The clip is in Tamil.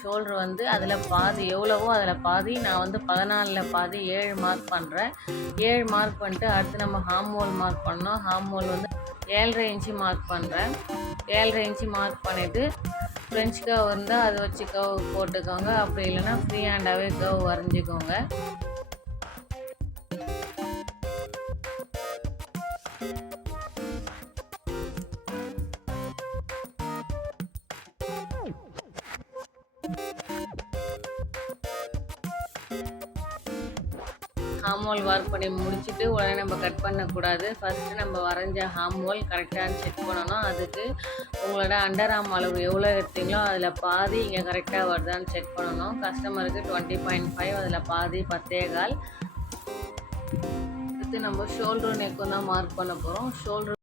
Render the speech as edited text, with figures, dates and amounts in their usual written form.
ஷோல்டர் வந்து அதில் பாதி எவ்வளவோ அதில் பாதி நான் வந்து 14ல் பாதி 7 மார்க் பண்ணுறேன். 7 மார்க் பண்ணிட்டு அடுத்து நம்ம ஹார்ம் ஹோல் மார்க் பண்ணோம். ஹார்ம் ஹோல் வந்து 7.5 இன்ச்சு மார்க் பண்ணுறேன். 7.5 இன்ச்சு மார்க் பண்ணிவிட்டு ஃப்ரெஞ்ச் கர்வ் இருந்தால் அதை வச்சு கர்வ் போட்டுக்கோங்க. அப்படி இல்லைன்னா ஃப்ரீ ஹேண்டாகவே கர்வ் வரைஞ்சிக்கோங்க. ஹார்ம் ஹோல் ஒர்க் பண்ணி முடிச்சுட்டு உடனே நம்ம கட் பண்ணக்கூடாது. ஃபஸ்ட்டு நம்ம வரைஞ்ச ஹார்ம் ஹோல் கரெக்டானு செக் பண்ணணும். அதுக்கு உங்களோட அண்டர் ஆர்ம் அளவு எவ்வளோ எடுத்தீங்களோ அதில் பாதி இங்கே கரெக்டாக வருதான்னு செக் பண்ணணும். கஸ்டமருக்கு 20.5, அதில் பாதி 10.25. அடுத்து நம்ம ஷோல்டர் நெக்கும் தான் மார்க் பண்ண போகிறோம். ஷோல்டர்